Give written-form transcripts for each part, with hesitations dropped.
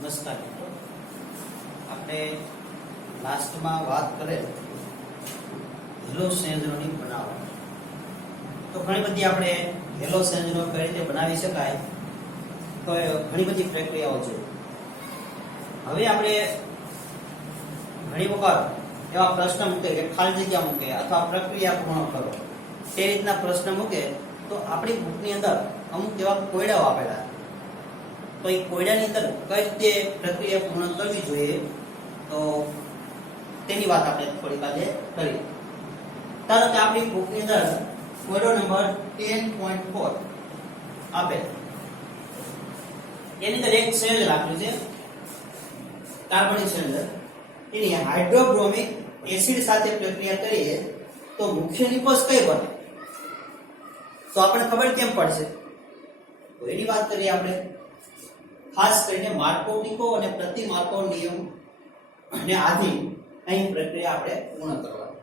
નમસ્કાર મિત્રો, આપણે લાસ્ટમાં વાત કરેલ હેલો સંયોજનોની બનાવટ. તો ઘણી બધી આપણે હેલો સંયોજનો કઈ રીતે બનાવી શકાય તો ઘણી બધી પ્રક્રિયાઓ છે. હવે આપણે ઘણી વખત એવા પ્રશ્ન મૂકે કે ખાલી જગ્યા મૂકે અથવા પ્રક્રિયા પૂર્ણ કરો તે રીતના પ્રશ્ન મૂકે તો આપણી બુકની અંદર અમુક એવા કોયડાઓ આપેલા, તો એ કોયડાની અંદર કઈ રીતે પ્રક્રિયા પૂર્ણ કરવી જોઈએ તો તેની વાત આપણે થોડીક આજે કરીએ. ધારો કે આપણી બુકની અંદર કોયડો નંબર 10.4 આપેલ, એની અંદર એક સંયોજન આપેલું છે કાર્બનિક સંયોજન. એની હાઇડ્રોબ્રોમિક એસિડ સાથે પ્રક્રિયા કરીએ તો મુખ્ય નિપજ કઈ બને તો આપણને ખબર કેમ પડશે? તો એની વાત કરીએ આપણે. ખાસ કરીને માર્કોવ-નિકો અને પ્રતિ માર્કોવ નિયમ ને આધીન અહીં પ્રક્રિયા આપણે પૂર્ણ કરવાની.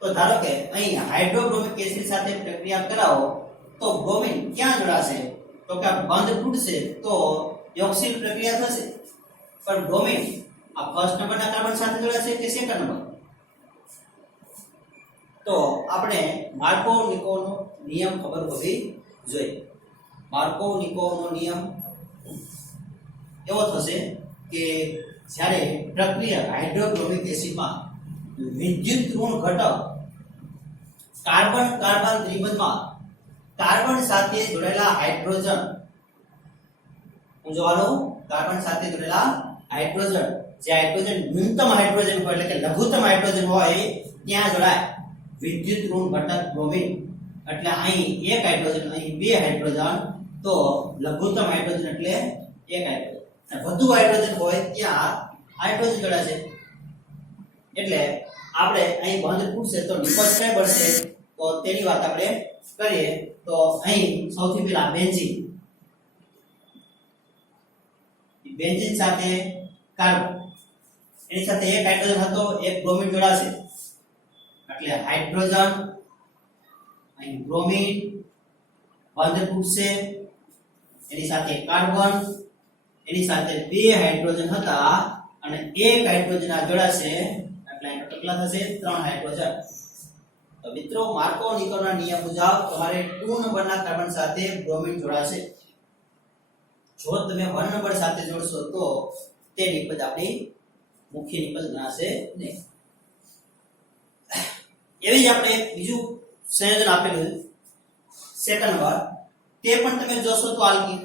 તો ધારો કે અહીં હાઇડ્રોબ્રોમિક એસિડ સાથે પ્રક્રિયા કરાવો તો બ્રોમિન ક્યાં જોડાશે? તો કે બંધ તૂટશે તો યોક્સિલ પ્રક્રિયા થશે. પણ બ્રોમિન આ ફર્સ્ટ નંબરના કાર્બન સાથે જોડાશે કે સેકન્ડ નંબર? તો આપણે માર્કોવ-નિકોનો નિયમ ખબર હોવી જોઈએ. માર્કોવ-નિકોનો નિયમ એવો થશે કે જ્યારે પ્રક્રિયા હાઇડ્રોબ્રોમિક એસિડમાં વિદ્યુત ઋણ ઘટક કાર્બન કાર્બન દ્વિબંધમાં કાર્બન સાથે જોડાયેલા હાઇડ્રોજન, હું જોવાનું કાર્બન સાથે જોડાયેલા હાઇડ્રોજન, જે હાઇડ્રોજન ન્યૂનતમ હાઇડ્રોજન હોય એટલે કે લઘુત્તમ હાઇડ્રોજન હોય ત્યાં જોડાય વિદ્યુત ઋણ ઘટક બ્રોમિન. એટલે અહીં એક હાઇડ્રોજન, અહીં બે હાઇડ્રોજન, તો લઘુત્તમ હાઇડ્રોજન એટલે એક હાઇડ્રોજન. વધુ હાઇડ્રોજન હોય ત્યાં હાઇડ્રોજન જોડાશે. એટલે આપણે અહીં બંધ તૂટશે તો નિપજ કઈ બનશે તો તેની વાત આપણે કરીએ. તો અહીં સૌથી પહેલા બેન્ઝીન સાથે કાર્બન, એની સાથે એક હાઇડ્રોજન હતો, એક બ્રોમિન જોડાશે એટલે હાઇડ્રોજન, અહીં બ્રોમિન બંધ તૂટશે, એની સાથે કાર્બન, એની સાથે બે હાઇડ્રોજન હતા અને એક હાઇડ્રોજન આ જોડાશે એટલે અહીં કેટલા થશે? 3 હાઇડ્રોજન. તો મિત્રો, માર્કોવ-નિકોના નિયમ મુજબ તમારે 2 નંબરના કાર્બન સાથે બ્રોમિન જોડાશે. જો તમે 1 નંબર સાથે જોડશો તો તે નિપજ આપણી મુખ્ય નિપજ ગણાશે નહીં. એવી જ આપણે બીજું સંયોજન આપેલું સેકન્ડ નંબર, તે પણ તમે જોશો તો આલ્કીન.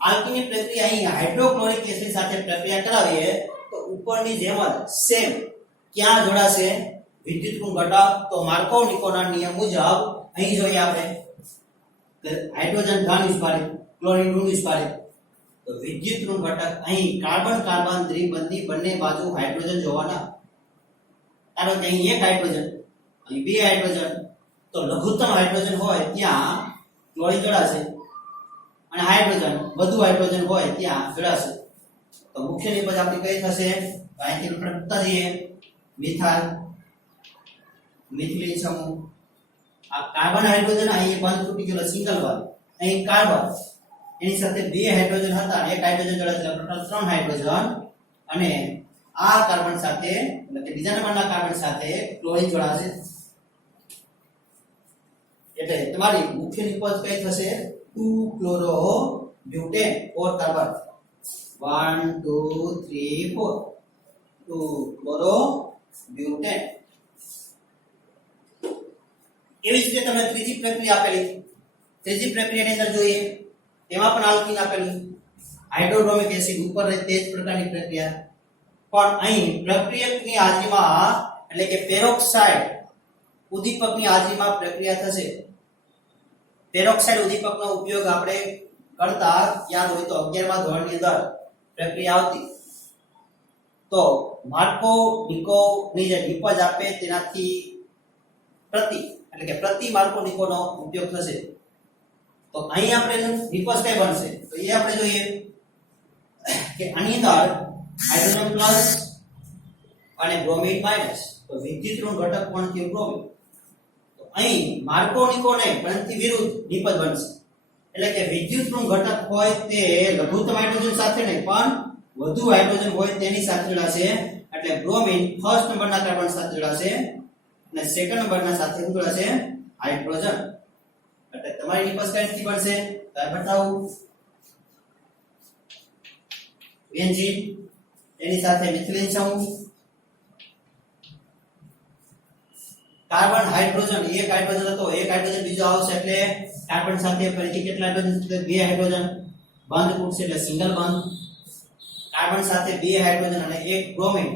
આલ્કીનની પ્રક્રિયા અહીં હાઇડ્રોક્લોરિક એસિડ સાથે પ્રક્રિયા કરાવીએ તો ઉપરની જેમ જ સેમ ક્યાં જોડાશે? વિદ્યુત ઋણ ઘટક. તો માર્કોવ-નિકોના નિયમ મુજબ અહીં જોઈએ આપણે હાઇડ્રોજન ધન યુઝ કરે, ક્લોરીન ઋણ યુઝ કરે, તો વિદ્યુત ઋણ ઘટક અહીં કાર્બન કાર્બન દ્વિબંધની બંને બાજુ હાઇડ્રોજન જોવાના. ધારો કે અહીં એક હાઇડ્રોજન, અહીં બે હાઇડ્રોજન, તો લઘુત્તમ હાઇડ્રોજન હોય ત્યાં ક્લોરીન જોડાશે અને હાઇડ્રોજન વધુ હાઇડ્રોજન હોય ત્યાં જોડાશે. તો મુખ્ય નિપજ આપણી કઈ થશે? અહીંથી પ્રકૃતતા જઈએ મિથાઇલ, મિથિલિન સમૂહ. આ કાર્બન હાઇડ્રોજન અહીં બંધ તૂટી ગયેલો સિંગલ બોન્ડ, અહીં કાર્બન, એની સાથે બે હાઇડ્રોજન હતા અને એક હાઇડ્રોજન જોડાશે એટલે ટોટલ 3 હાઇડ્રોજન. અને આ કાર્બન સાથે એટલે કે બીજા નંબરના કાર્બન સાથે ક્લોરીન જોડાશે. એટલે તમારી મુખ્ય નિપજ કઈ થશે? 2 chloro butane 4 carbon, 1 2 3 4, 2 chloro butane. એવી જ રીતે તમે ત્રીજી પ્રક્રિયા આપેલી, ત્રીજી પ્રક્રિયાની અંદર જોઈએ તેમાં પણ આલ્કીન આપેલું, હાઇડ્રોબ્રોમિક એસિડ ઉપર રહે તે જ પ્રકારની પ્રક્રિયા. પણ અહીં પ્રક્રિયકની હાજરીમાં એટલે કે પેરોક્સાઇડ ઉદ્દીપકની હાજરીમાં પ્રક્રિયા થશે. પેરોક્સાઇડ ઉદ્દીપકનો ઉપયોગ આપણે કરતા યાદ હોય તો 11મા ધોરણની અંદર પ્રક્રિયા આવતી. તો માર્કોવ-નિકોની જે નિપજ આપે તેનાથી પ્રતિ એટલે કે પ્રતિ માર્કોવ-નિકોનો ઉપયોગ થશે. તો અહીં આપણે નિપજ કઈ બનશે તો એ આપણે જોઈએ કે આની અંદર હાઇડ્રોજન પ્લસ અને બ્રોમિન માઈનસ, તો વિદ્યુત ઋણ ઘટક પણ થયું બ્રોમિન. તો અહીં માર્કોવ-નિકો નહીં પરંતુ વિરુદ્ધ નિપજ બનશે. એટલે કે વિદ્યુત ઋણ ઘટક હોય તે લઘુત્તમ હાઇડ્રોજન સાથે નહીં પણ વધુ હાઇડ્રોજન હોય તેની સાથે જોડાશે. એટલે બ્રોમિન ફર્સ્ટ નંબરના કાર્બન સાથે જોડાશે અને સેકન્ડ નંબરના સાથે જોડાશે હાઇડ્રોજન. એટલે તમારી નિપજ કઈ બનશે તો બતાવું. બેન્ઝીન એની સાથે મિથિલિન સમૂહ, કાર્બન હાઇડ્રોજન એક હાઇડ્રોજન હતો, એક હાઇડ્રોજન બીજો આવશે એટલે કાર્બન સાથે ફરીથી કેટલા હાઇડ્રોજન? બે હાઇડ્રોજન બંધ તૂટશે એટલે સિંગલ બંધ. કાર્બન સાથે બે હાઇડ્રોજન અને એક બ્રોમિન,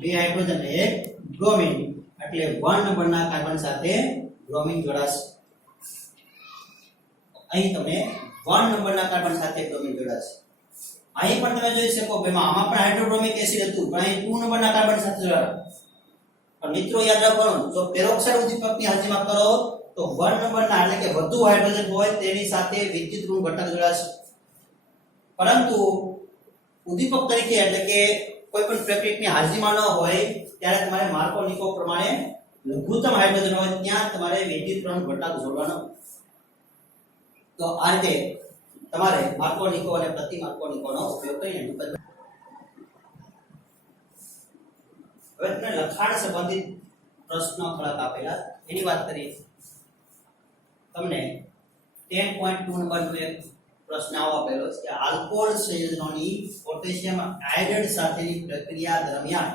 બે હાઇડ્રોજન અને એક બ્રોમિન એટલે 1 નંબરના કાર્બન સાથે બ્રોમિન જોડાશે. અહીં તમે 1 નંબરના કાર્બન સાથે બ્રોમિન જોડાશે. અહીં પણ તમે જોઈ શકો બેમાં આમાં પણ હાઇડ્રોબ્રોમિક એસિડ હતું પણ અહીં 2 નંબરના કાર્બન સાથે જોડાયા. પણ મિત્રો યાદ રાખવાનું, જો પેરોક્સાઇડ ઉદ્દીપકની હાજરીમાં કરો તો 1 નંબરના એટલે કે વધુ હાઇડ્રોજન હોય તેની સાથે વિદ્યુત ઋણ ઘટક જોડાશે. પરંતુ ઉદ્દીપક તરીકે એટલે કે કોઈ પણ પ્રક્રિયકની હાજરીમાં ન હોય ત્યારે તમારે માર્કો નિકો પ્રમાણે લઘુત્તમ હાઇડ્રોજન હોય ત્યાં તમારે વિદ્યુત ઋણ ઘટક જોડવાનો. તો આ રીતે તમારે માર્કો નિકો અને પ્રતિ માર્કો નિકોનો ઉપયોગ કરીને હવે તમને લખાણ સંબંધિત પ્રશ્નો થોડાક આપેલા એની વાત કરીએ. તમને 10.2 નંબરનો એક પ્રશ્ન આવો આપેલો છે કે આલ્કોહોલ સંયોજનોની પોટેશિયમ આયોડાઇડ સાથેની પ્રક્રિયા દરમિયાન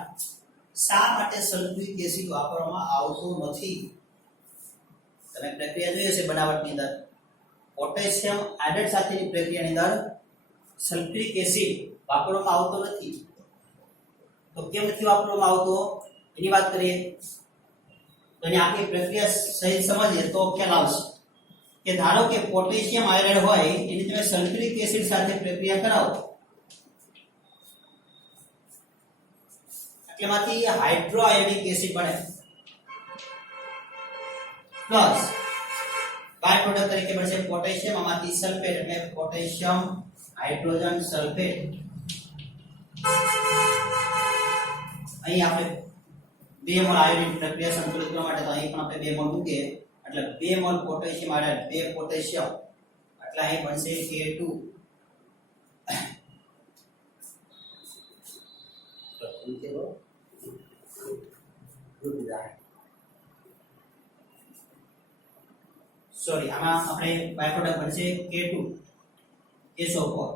શા માટે સલ્ફ્યુરિક એસિડ વાપરવામાં આવતો નથી? તમે પ્રક્રિયા જોઈ હશે બનાવટની અંદર, પોટેશિયમ આયોડાઇડ સાથેની પ્રક્રિયાની અંદર સલ્ફ્યુરિક એસિડ વાપરવામાં આવતો નથી. તો કેમ નથી વાપરવામાં આવતો એની વાત કરીએ તો એની આખી પ્રક્રિયા સહિત સમજીએ તો ખ્યાલ આવશે કે ધારો કે પોટેશિયમ આયોડાઇડ હોય એની તમે સલ્ફ્યુરિક એસિડ સાથે પ્રક્રિયા કરાવો એટલેમાંથી હાઇડ્રોઆયોનિક એસિડ બને પ્લસ બાય પ્રોડક્ટ તરીકે બનશે પોટેશિયમ, આમાંથી સલ્ફેટ એટલે પોટેશિયમ હાઇડ્રોજન સલ્ફેટ. અહીં આપણે 2 મોલ આયોડિન પ્રક્રિયા સંતુલિત કરવા માટે તો અહીં પણ આપણે 2 મોલ મૂકીએ એટલે 2 મોલ પોટેશિયમ આયોડાઇડ 2 પોટેશિયમ એટલે અહીં બનશે K2. સોરી આમાં આપણે બાય પ્રોડક્ટ બનશે K2 SO4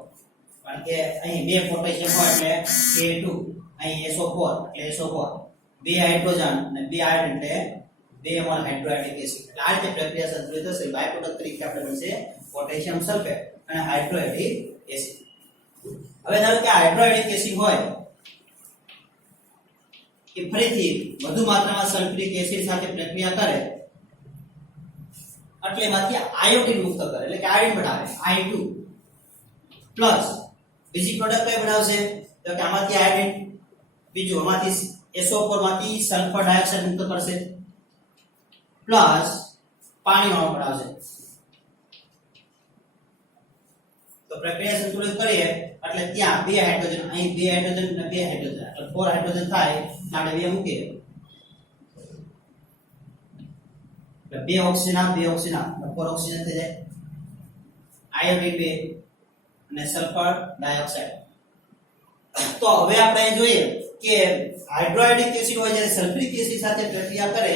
કારણ કે અહીં 2 પોટેશિયમ હોય એટલે K2, અહીં SO4 એટલે SO4, 2 હાઇડ્રોજન અને 2 આયોડિન એટલે 2 મોલ હાઇડ્રોઆયોનિક એસિડ. એટલે આ રીતે પ્રક્રિયા સંતુલિત થશે. બાય પ્રોડક્ટ તરીકે આપણે બનશે પોટેશિયમ સલ્ફેટ અને હાઇડ્રોઆયોનિક એસિડ. હવે ધારો કે હાઇડ્રોઆયોનિક એસિડ હોય કે ફરીથી વધુ માત્રામાં સલ્ફ્યુરિક એસિડ સાથે પ્રક્રિયા કરે એટલે એમાંથી આયોડિન મુક્ત કરે એટલે કે આયોડિન બનાવે I2 પ્લસ બીજી પ્રોડક્ટ કઈ બનાવશે તો કે આમાંથી આયોડિન, બીજું આમાંથી SO4 માંથી સલ્ફર ડાયોક્સાઇડ મુક્ત કરશે પ્લસ પાણી વાળું બનાવશે. તો પ્રક્રિયા સંતુલિત કરીએ એટલે ત્યાં 2 હાઇડ્રોજન, અહીં 2 હાઇડ્રોજન અને 2 હાઇડ્રોજન એટલે 4 હાઇડ્રોજન થાય આપણે 2 મૂકીએ એટલે 2 ઓક્સિજન 4 ઓક્સિજન થઈ જાય, આયોડિન 2 અને સલ્ફર ડાયોક્સાઇડ. તો હવે આપણે જોઈએ કે હાઇડ્રોઆયોનિક એસિડ હોય જ્યારે સલ્ફ્યુરિક એસિડ સાથે પ્રક્રિયા કરે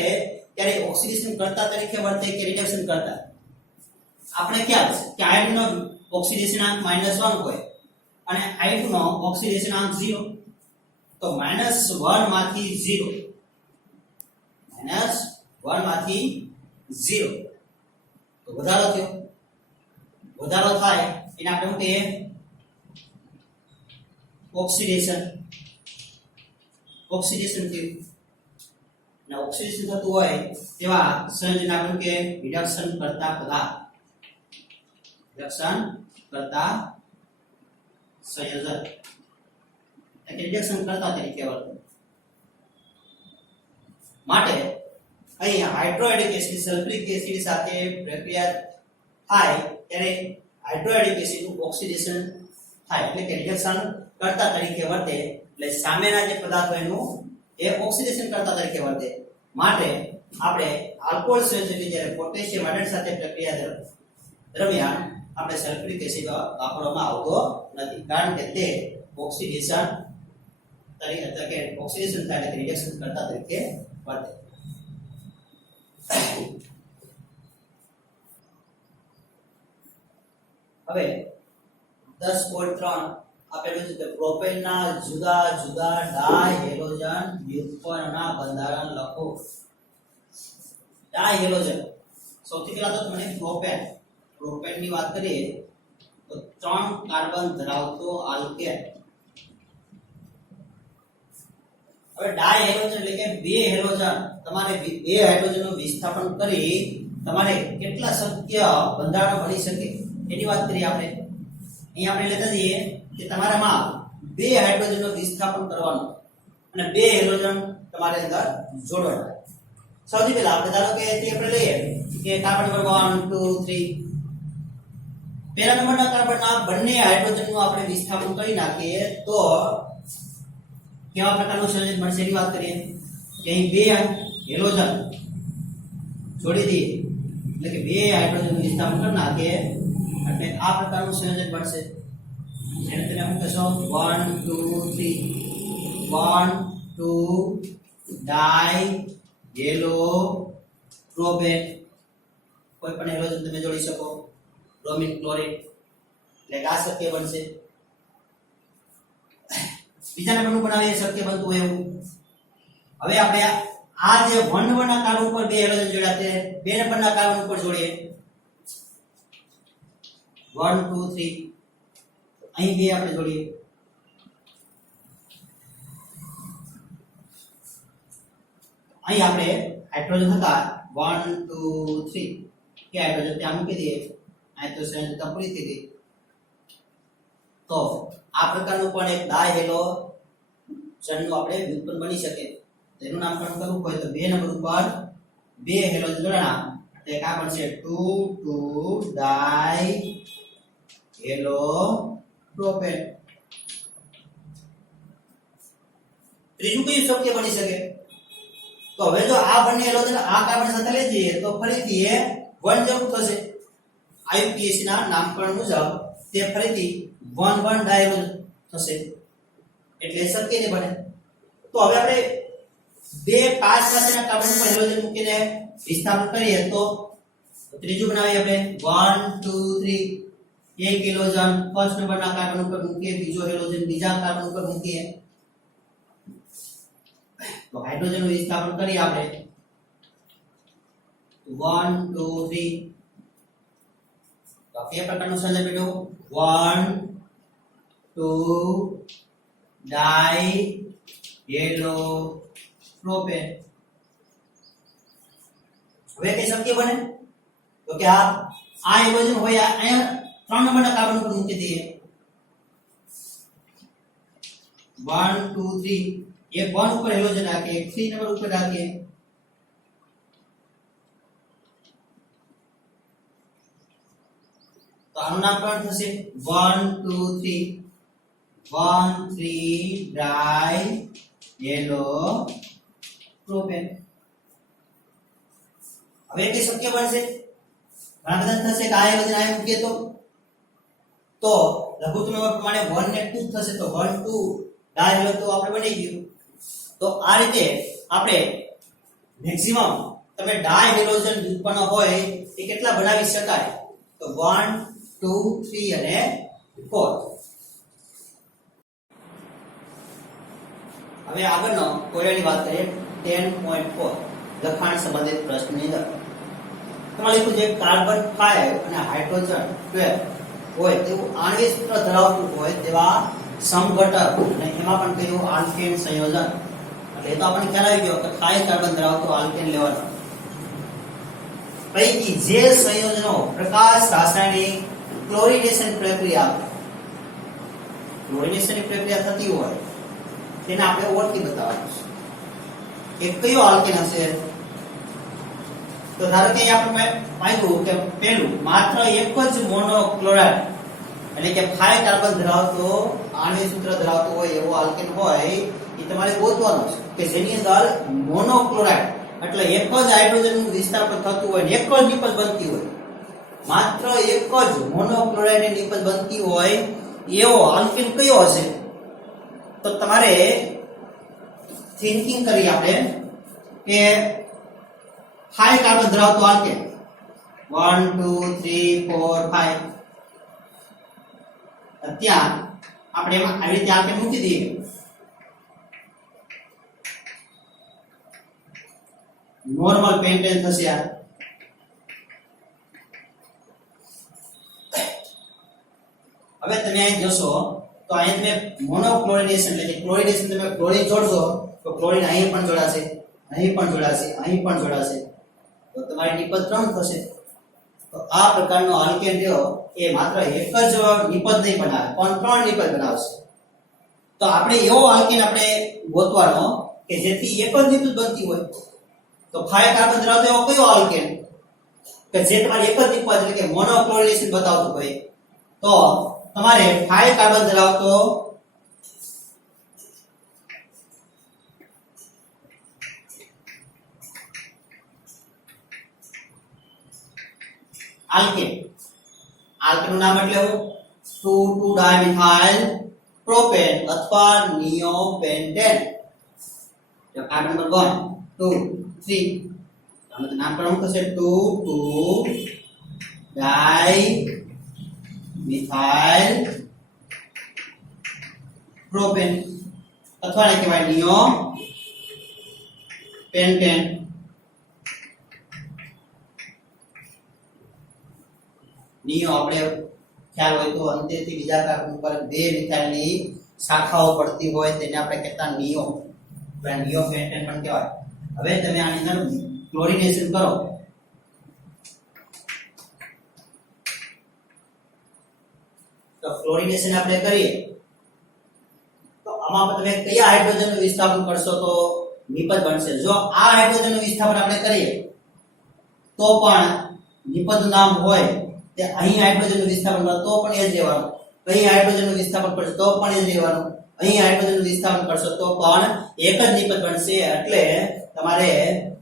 ત્યારે ઓક્સિડેશન કરતા તરીકે વર્તે કે રિડક્શન કરતા? આપણે ખ્યાલ છે કે આયોડિન નો ઓક્સિડેશન આંક -1 હોય અને I2 નો ઓક્સિડેશન આંક 0. તો -1 માંથી 0 તો વધારો થયો. વધારો થાય એને આપણે શું કહીએ? ઓક્સિડેશન થયું. અને ઓક્સિડેશન થતું હોય તેવા સંયોજન આપણે કે રિડક્શન કરતા પદાર્થ, રિડક્શન કરતા સંયોજન એટલે રિડક્શન કરતા તરીકે વર્તે. માટે અહીં હાઇડ્રોઆયોનિક એસિડ સલ્ફ્યુરિક એસિડ સાથે પ્રક્રિયા થાય ત્યારે હાઇડ્રોઆયોનિક એસિડનું ઓક્સિડેશન થાય એટલે કે રિડક્શન કરતા તરીકે વર્તે. એટલે સામેના જે પદાર્થ હોય એનું એ ઓક્સિડેશન કરતા તરીકે વર્તે. માટે આપણે આલ્કોહોલ સંયોજનની જ્યારે પોટેશિયમ હાઇડ્રેટ સાથે પ્રક્રિયા દરમિયાન આપણે સલ્ફ્યુરિક એસિડ વાપરવામાં આવતો નથી, કારણ કે તે ઓક્સિડેશન તરીકે એટલે કે ઓક્સિડેશન થાય એટલે રિડક્શન કરતા તરીકે વર્તે. હવે 10.3 આપેલું છે કે પ્રોપેનના જુદા જુદા ડાયહેલોજન વ્યુત્પન્નના બંધારણ લખો. ડાયહેલોજન સૌથી પહેલા તો મને પ્રોપેનની વાત કરીએ તો 3 કાર્બન ધરાવતો આલ્કેન. હવે ડાયહેલોજન એટલે કે બે હેલોજન, તમારે બે હાઇડ્રોજનનું વિસ્થાપન કરી તમારે કેટલા શક્ય બંધારણો બની શકે એની વાત કરીએ આપણે. અહીં આપણે લેતા જઈએ કે તમારામાં બે હાઇડ્રોજનનું વિસ્થાપન કરવાનું અને બે હેલોજન તમારે અંદર જોડવાના. સૌથી પહેલા આપણે ધારો કે આપણે લઈએ કે કાર્બન નંબર 1 2 3. પહેલા નંબરના કાર્બનના બંને હાઇડ્રોજનનું આપણે વિસ્થાપન કરી નાખીએ તો કેવા પ્રકારનું સંયોજન મળશે એની વાત કરીએ કે અહીં બે હેલોજન જોડી દઈએ એટલે કે બે હાઇડ્રોજનનું વિસ્થાપન કરી નાખીએ એટલે આ પ્રકારનું સંયોજન મળશે. એને તમે શું કહેશો 1 2 3 1 2 ડાઈ યેલો પ્રોપેન. કોઈ પણ હેલોજન તમે જોડી શકો, બ્રોમિન ક્લોરીન, એટલે આ શક્ય બનશે. બીજા નંબરનું બનાવીએ શક્ય બનતું હોય એવું. હવે આપણે આ જે 1 નંબરના કાર્બન ઉપર બે હેલોજન જોડ્યા છે, 2 નંબરના કાર્બન ઉપર જોડીએ 1 2 3. અહીં બે આપણે જોડીએ. અહીં આપણે હાઇડ્રોજન હતા 1 2 3 કે હાઇડ્રોજન ત્યાં મૂકી દઈએ. અહીં તો સંયોજકતા પૂરી થઈ ગઈ. તો આ પ્રકારનું પણ એક ડાયહેલોજનનું આપણે વ્યુત્પન્ન બની શકે. તેનું નામકરણ કરવું હોય તો 2 નંબર ઉપર બે હેલોજન જોડણા એટલે આ બનશે 2 2 ડાઈ હેલો પ્રોપેન. ત્રીજું કયું શક્ય બની શકે? તો હવે જો આ બંને હેલોજન આ કાર્બન સાથે લઈ જઈએ તો ફરીથી એ 1 જેવું થશે. IUPAC ના નામકરણ મુજબ તે ફરીથી 1 1 ડાયહેલોજન થશે, એટલે શક્ય નહીં બને. તો હવે આપણે બે 5 સાથેના કાર્બન ઉપર હેલોજન મૂકીને વિસ્થાપન કરીએ તો ત્રીજું બનાવીએ આપણે 1 2 3. એક હેલોજન ફર્સ્ટ નંબરના કાર્બન ઉપર મૂકીએ, બીજો હેલોજન બીજા કાર્બન ઉપર મૂકીએ તો હાઇડ્રોજનનું વિસ્થાપન કરીએ આપણે 1 2 3. તો આ પ્રકારનું સંયોજન બન્યું 1 2 ડાઈ યેલો પ્રોપેન. હવે કઈ શક્ય બને તો કે આ હેલોજન હોય અહીંયા 3 નંબરના કાર્બન ઉપર મૂકી દઈએ 1 2 3. એક 1 ઉપર હેલોજન રાખીએ, એક 3 નંબર ઉપર રાખીએ તો આનું નામકરણ થશે 1 2 3 1 3 ડાઈ યેલો પ્રોપેન. હવે કઈ શક્ય બનશે? ઘણા બધા થશે કે આ હેલોજન આ મૂકીએ તો લઘુત્તમ નંબર પ્રમાણે 1 ને 2 થશે તો 1 2 ડાયહેલો તો આપણે બની ગયું. તો આ રીતે આપણે મેક્સિમમ તમે ડાયહેલોજન ઉત્પન્ન હોય એ કેટલા બનાવી શકાય તો 1 2 3 અને 4. હવે આગળનો કોયડાની વાત કરીએ 10.4 લખાણ સંબંધિત પ્રશ્નની અંદર તમારે લખ્યું છે કાર્બન 5 અને હાઇડ્રોજન 12 હોય તેવું આણ્વિક સૂત્ર ધરાવતું હોય તેવા સમઘટક અને એમાં પણ કયું આલ્કેન સંયોજન. એટલે એ તો આપણને ખ્યાલ આવી ગયો કે 5 કાર્બન ધરાવતો આલ્કેન લેવાનો. પૈકી જે સંયોજનો પ્રકાશ રાસાયણિક ક્લોરિનેશન પ્રક્રિયા થતી હોય તેને આપણે ઓળખી બતાવવાનું છે. એ કયો આલ્કેન હશે? તો ધારો કે આપણે માંગ્યું કે પહેલું માત્ર એક જ મોનોક્લોરાઇડ એટલે કે 5 કાર્બન ધરાવતો આણ્વિક સૂત્ર ધરાવતો હોય એવો આલ્કેન હોય એ તમારે ગોતવાનું છે કે જેની અંદર મોનોક્લોરાઇડ એટલે એક જ હાઇડ્રોજનનું વિસ્થાપન થતું હોય ને એક જ નિપજ બનતી હોય, માત્ર એક જ મોનોક્લોરાઇડની નિપજ બનતી હોય એવો આલ્કેન કયો હશે? તો તમારે થિંકિંગ કરી આપણે કે 5 કાર્બન ધરાવતો આલ્કેન 1 2 3 4 5 ત્યાં આપણે એમાં આવી રીતે આલ્કેન મૂકી દઈએ. નોર્મલ પેન્ટેન થશે આ. હવે તમે અહીં જોશો તો અહીં તમે મોનોક્લોરિનેશન એટલે કે ક્લોરિનેશન તમે ક્લોરીન જોડશો તો ક્લોરીન અહીં પણ જોડાશે, અહીં પણ જોડાશે, અહીં પણ જોડાશે, તો તમારી નિપજ 3 થશે. તો આ પ્રકારનો આલ્કેન રહ્યો એ માત્ર એક જ નિપજ નહીં બનાવે પણ 3 નિપજ બનાવશે. તો આપણે એવો આલ્કેન આપણે ગોતવાનો કે જેથી એક જ નિપજ બનતી હોય. તો 5 કાર્બન ધરાવતો એવો કયો આલ્કેન કે જે તમારી એક જ નિપજ એટલે કે મોનોક્લોરિનેશન બતાવતું હોય, તો તમારે 5 કાર્બન ધરાવતો આલ્કેન, આલ્કેનનું નામ એટલે 2,2-dimethyl પ્રોપેન અથવા નિયોપેન્ટેન. તો કાર્બન નંબર 1 2 3 આનું નામ પણ થશે 2,2-dimethyl પ્રોપેન અથવા ને કહેવાય નિયોપેન્ટેન. નિયો આપણે ખ્યાલ હોય તો અંતેથી બીજા કાર્બન ઉપર 2 મિથાઇલની શાખાઓ પડતી હોય તેને આપણે કહેતા નિયો, નિયોપેન્ટેન પણ કહેવાય. હવે તમે આની અંદર ક્લોરિનેશન કરો તો ક્લોરિનેશન આપણે કરીએ તો આમાં તમે કયા હાઇડ્રોજનનું વિસ્થાપન કરશો તો નિપજ બનશે. જો આ હાઇડ્રોજનનું વિસ્થાપન આપણે કરીએ તો પણ નિપજનું નામ હોય તે અહીં હાઇડ્રોજનનું વિસ્થાપન કરે તો પણ એ જ રહેવાનું, અહીં હાઇડ્રોજનનું વિસ્થાપન કરશો તો પણ એ જ રહેવાનું, અહીં હાઇડ્રોજનનું વિસ્થાપન કરશો તો પણ એક જ નિપજ બનશે. એટલે તમારે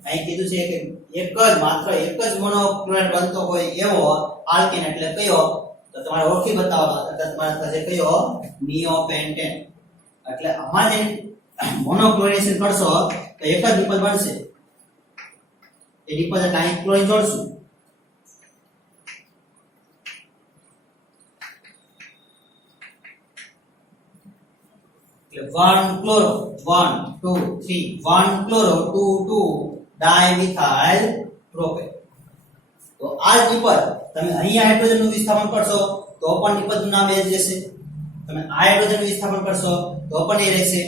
અહીં કીધું છે કે એક જ માત્ર એક જ મોનોક્લોરાઇડ બનતો હોય એવો આલ્કેન એટલે કયો? તો તમારે ઓળખી બતાવવાનો એટલે તમારે થશે કયો? નિયોપેન્ટેન. એટલે આમાં જે મોનોક્લોરિનેશન કરશો તો એક જ નિપજ બનશે. એ નિપજ એટલે અહીં ક્લોરીન જોડશું એટલે 1 ક્લોરો 1 2 3 1 ક્લોરો 2,2-dimethyl પ્રોપેન. તો આ નિપજ તમે અહીં હાઇડ્રોજનનું વિસ્થાપન કરશો તો પણ નિપજનું નામ એ જ રહેશે, તમે આ હાઇડ્રોજનનું વિસ્થાપન કરશો તો પણ એ રહેશે,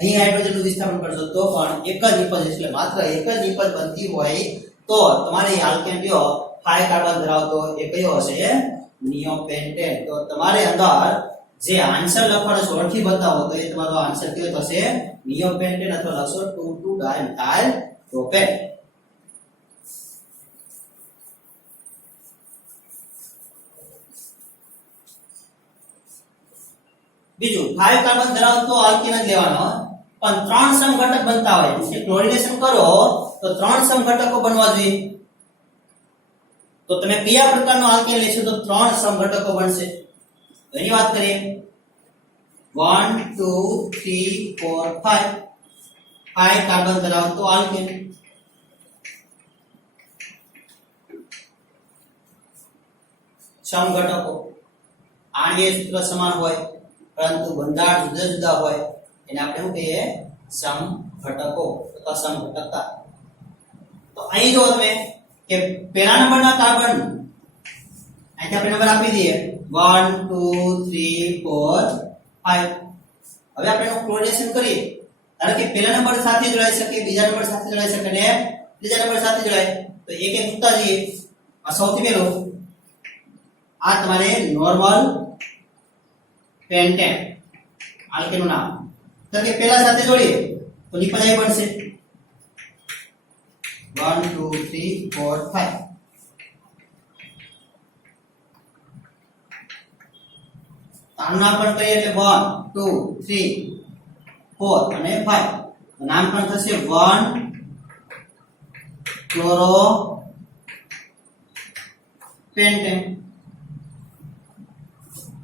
અહીં હાઇડ્રોજનનું વિસ્થાપન કરશો તો પણ એક જ નિપજ એટલે માત્ર એક જ નિપજ બનતી હોય તો તમારે આલ્કેન કયો 5 કાર્બન ધરાવતો એ કયો હશે? નિયોપેન્ટેન. તો તમારે અંદર જે આન્સર લખવાનો છે ઓળખી બતાવો તો એ તમારો આન્સર કયો થશે? નિયોપેન્ટેન અથવા લખશો 2,2-dimethyl પ્રોપેન. બીજું 5 કાર્બન ધરાવતો આલ્કેન જ લેવાનો પણ 3 સમઘટક બનતા હોય એટલે ક્લોરિનેશન કરો તો 3 સમઘટકો બનવા જોઈએ. તો તમે કયા પ્રકારનો આલ્કેન લેશો તો 3 સમઘટકો બનશે? એની વાત કરીએ 1 2 3 4 5 કાર્બન ધરાવતો આલ્કેન. સમઘટકો આણ્વીય સૂત્ર સમાન હોય પરંતુ બંધારણ જુદા જુદા હોય એને આપણે શું કહીએ? સમઘટકો અથવા સમઘટકતા. તો અહીં જો તમે કે પહેલા નંબરના કાર્બન અહીંથી આપણે નંબર આપી દઈએ 1 2 3 4 5. હવે આપણે એનું ક્લોરિનેશન કરીએ. ધારો કે પહેલા નંબર સાથે જોડાઈ શકે, બીજા નંબર સાથે જોડાઈ શકે અને ત્રીજા નંબર સાથે જોડાય તો એક એક મૂકતા જઈએ. આ સૌથી પહેલો આ તમારે નોર્મલ પેન્ટેન આલ્કેનનું નામ. ધારો કે પહેલા સાથે જોડીએ તો નિપજ અહીં બનશે 1 2 3 4 5. આનું નામ પણ કહીએ એટલે 1 2 3 4 અને 5. નામ પણ થશે 1 ક્લોરો પેન્ટેન.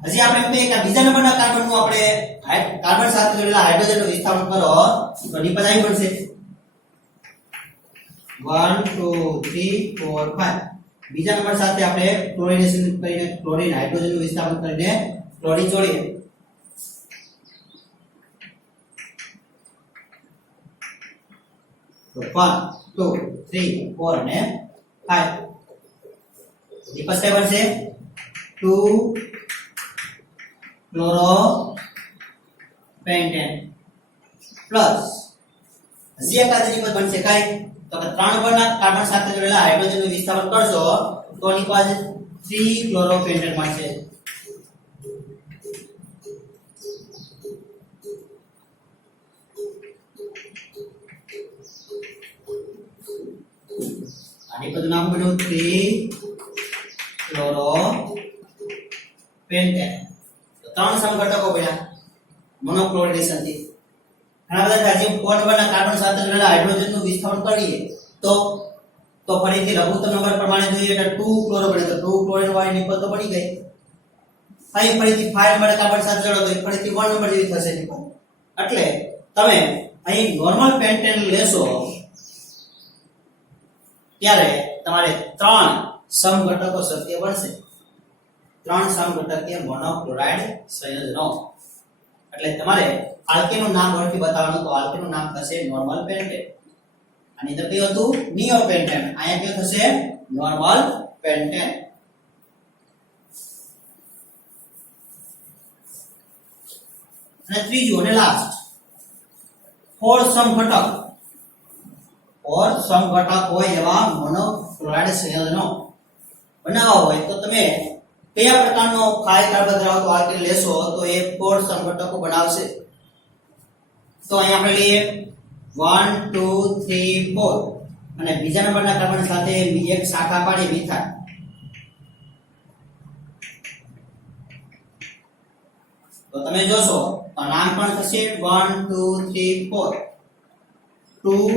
હજી આપણે એમ કહીએ કે બીજા નંબરના કાર્બનનું આપણે કાર્બન સાથે જોડેલા હાઇડ્રોજનનું વિસ્થાપન કરો તો નિપજ આવી પડશે 1 2 3 4 5. બીજા નંબર સાથે આપણે ક્લોરિનેશન કરીને ક્લોરીન હાઇડ્રોજનનું વિસ્થાપન કરીને ક્લોરીન જોડીએ તો 1 2 3 4 અને 5. નિપજ કઈ બનશે 2 ક્લોરો પેન્ટેન પ્લસ હજી એક આદિ નિપજ બનશે કઈ તો કે 3 નંબરના કાર્બન સાથે જોડેલા હાઇડ્રોજનનું વિસ્થાપન કરશો તો નિપજ 3 ક્લોરો પેન્ટેન મળશે. આની બધું નામ બન્યું 3 ક્લોરો પેન્ટેન. તો 3 સમઘટકો બન્યા મોનોક્લોરિનેશન થી. ઘણા બધા જે 4 નંબરના કાર્બન સાથે જોડેલા હાઇડ્રોજનનું વિસ્થાપન કરીએ તો ફરીથી લઘુત્તમ નંબર પ્રમાણે જોઈએ તો 2 ક્લોરો બને તો 2 ક્લોરીન વાળી નિપજ તો બની ગઈ. અહીં ફરીથી 5 નંબર કાર્બન સાથે જોડો તો ફરીથી 1 નંબર જેવી થશે નિપજ. એટલે તમે અહીં નોર્મલ પેન્ટેન લેશો ત્યારે તમારે 3 સમઘટકો શક્ય બનશે. 3 સમઘટકીય મોનોક્લોરાઇડ સંયોજનો. એટલે તમારે આલ્કેનનું નામ વળથી બતાવવાનું તો આલ્કેનનું નામ થશે નોર્મલ પેન્ટેન. આની અંદર કયું હતું નિયોપેન્ટેન. અહીંયા કયું થશે નોર્મલ પેન્ટેન. અને ત્રીજું અને લાસ્ટ 4 સમઘટક. 4 સમઘટક હોય એવા મોનોક્લોરાઇડ સંયોજનો બનાવવા હોય તો તમે કયા પ્રકારનો કાય કાર્બન ધરાવતો આલ્કેન લેશો તો એ 4 સમઘટકો બનાવશે. તો અહીં આપણે લઈએ 1 2 3 4 અને બીજા નંબરના કાર્બન સાથે એક શાખા પાડીએ મિથાઇલ. તો તમે જોશો તો નામ પણ થશે 1 2 3 4 2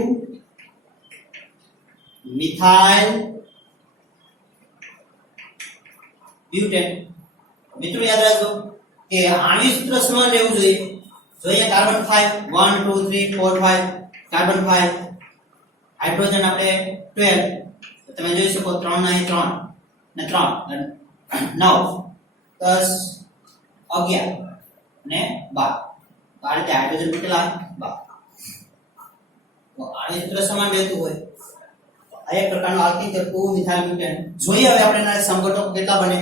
મિથાઇલ બ્યુટેન. મિત્રો યાદ રાખજો કે આણ્વિક સૂત્ર સમાન રહેવું જોઈએ. જોઈએ કાર્બન 5 1 2 3 4 5 કાર્બન 5 હાઇડ્રોજન આપણે 12 તો તમે જોઈ શકો 3 ના 3 ને 3 9 10 11 ને 12. તો આ રીતે હાઇડ્રોજન કેટલા 12. તો આણ્વિક સૂત્ર સમાન રહેતું હોય આ એક પ્રકારનો આલ્કેન છે 2 મિથાઇલ બ્યુટેન. જોઈએ હવે આપણે એના સમઘટકો કેટલા બને.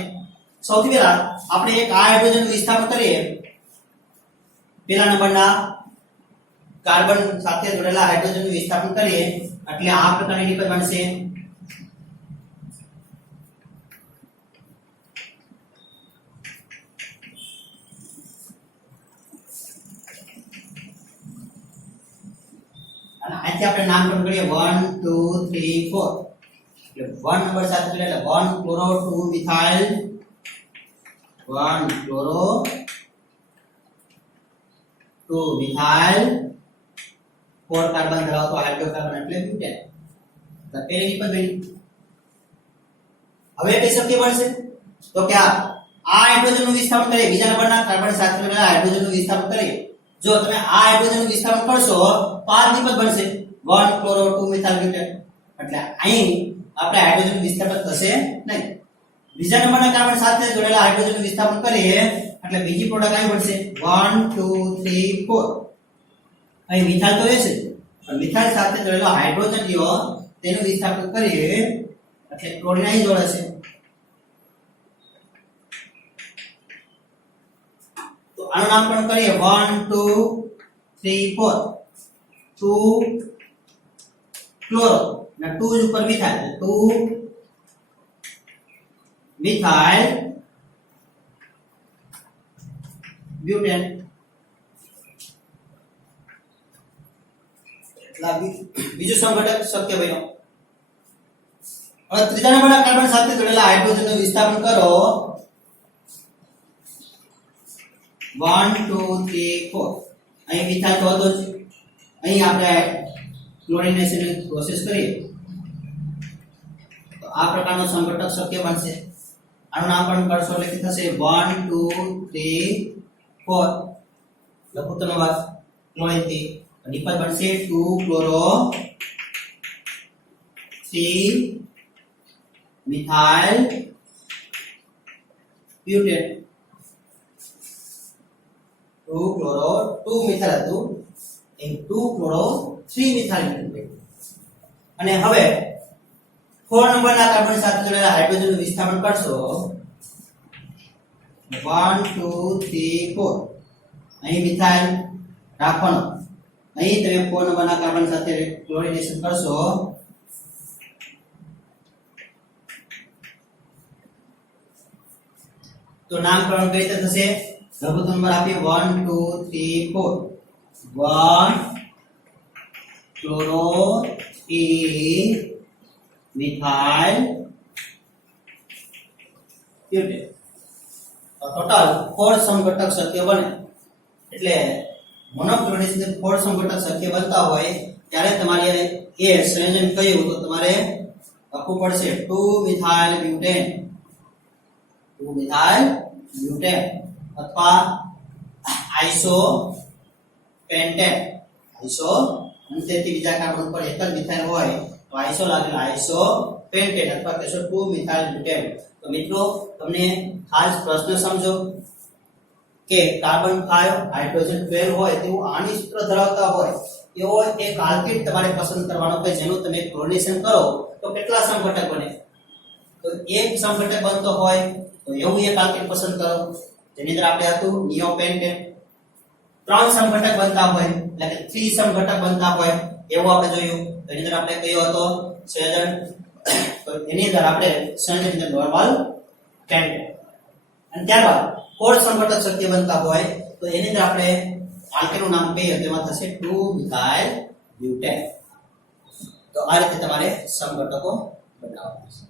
સૌથી પહેલા આપણે એક આ હાઇડ્રોજનનું વિસ્થાપન કરીએ પહેલા નંબરના કાર્બન સાથે જોડેલા હાઇડ્રોજનનું વિસ્થાપન કરીએ એટલે આ પ્રકારની નિપજ બનશે. અને અહીંથી આપણે નામકરણ કરીએ 1 2 3 4 એટલે 1 નંબર સાથે જોડેલા 1 chloro 2 methyl 1 chloro 2 methyl 4 carbon ધરાવતો હાઇડ્રોકાર્બન એટલે બ્યુટેન. તો પેલી નિપજ બની. હવે કઈ શક્ય બનશે તો કે આ હાઇડ્રોજનનું વિસ્થાપન કરીએ બીજા નંબરના કાર્બન સાથે જોડેલા હાઇડ્રોજનનું વિસ્થાપન કરીએ. જો તમે આ હાઇડ્રોજનનું વિસ્થાપન કરશો તો આ નિપજ બનશે 1 ક્લોરો 2 મિથાઇલ બ્યુટેન. એટલે અહીં આપણે હાઇડ્રોજનનું વિસ્થાપન થશે નહીં. બીજા નંબરના કાર્બન સાથે જોડેલા હાઇડ્રોજનનું વિસ્થાપન કરીએ એટલે બીજી પ્રોડક્ટ આવી પડશે 1 2 3 4. અહીં મિથાઇલ તો રહેશે પણ મિથાઇલ સાથે જોડેલો હાઇડ્રોજન રહ્યો તેનું વિસ્થાપન કરીએ એટલે ક્લોરીન અહીં જોડાશે. તો આનું નામકરણ કરીએ 1 2 3 4 2 ક્લોરો અને 2 ઉપર મિથાઇલ 2 મિથાઇલ બ્યુટેન. એટલા બીજું સમઘટક શક્ય બન્યો. હવે ત્રીજા નંબરના કાર્બન સાથે જોડેલા હાઇડ્રોજનનું વિસ્થાપન કરો 1 2 3 4 અહીં મિથાઇલ તો હતો જ. અહીં આપણે ક્લોરિનેશનની પ્રોસેસ કરીએ આ પ્રકારનો સંઘટક શક્ય બનશે. આનું નામકરણ કરશો એટલે કે થશે 1 2 3 4 લઘુત્તમ અવાજ ક્લોરીન થી નિપજ બનશે 2 chloro 3 methyl butane 2 chloro 2 methyl હતું એ 2 ક્લોરો 3 મિથાઇલ બ્યુટેન. અને હવે 4 નંબરના કાર્બન સાથે જોડાયેલા હાઇડ્રોજનનું વિસ્થાપન કરશો 1 2 3 4 અહીં મિથાઇલ રાખવાનો. અહીં તમે 4 નંબરના કાર્બન સાથે ક્લોરીનેશન કરશો તો નામકરણ કઈ રીતે થશે? લઘુત્તમ નંબર આપીએ 1 2 3 4 1 ક્લોરો 3 મિથાઇલ બ્યુટેન. તો ટોટલ 4 સમઘટક શક્ય બને. એટલે મોનોક્લોરિનેશન 4 સમઘટક શક્ય બનતા હોય ત્યારે તમારે એ સંયોજન કયું તો તમારે લખવું પડશે 2 મિથાઇલ બ્યુટેન 2 મિથાઇલ બ્યુટેન અથવા આઇસો પેન્ટેન. આઇસો અંતેથી બીજા કાર્બન ઉપર એક જ મિથાઇલ હોય તો આઇસો લાગેલો આઇસો પેન્ટેન અથવા કહેશો 2 મિથાઇલ બ્યુટેન. તો મિત્રો તમને ખાસ પ્રશ્ન સમજો કે કાર્બન 5 હાઇડ્રોજન 12 હોય તેવું આણી સૂત્ર ધરાવતા હોય એવો એક આલ્કીન તમારે પસંદ કરવાનો કે જેનું તમે ક્લોરીનેશન કરો તો કેટલા સમઘટક બને. તો એક સમઘટક બનતો હોય તો એવું એક આલ્કીન પસંદ કરો જેની અંદર આપણે હતું નિયોપેન્ટેન. 3 સમઘટક બનતા હોય એટલે કે 3 સમઘટક બનતા હોય એવું આપણે જોયું. એની અંદર આપણે કયો હતો સંયોજન તો એની અંદર આપણે સંયોજન અંદર નોર્મલ પેન્ટેન. અને ત્યારબાદ 4 સમઘટક શક્ય બનતા હોય તો એની અંદર આપણે આલ્કેનનું નામ કહીએ તો એમાં થશે 2 મિથાઇલ બ્યુટેન. તો આ રીતે તમારે સમઘટકો બનાવવા પડશે.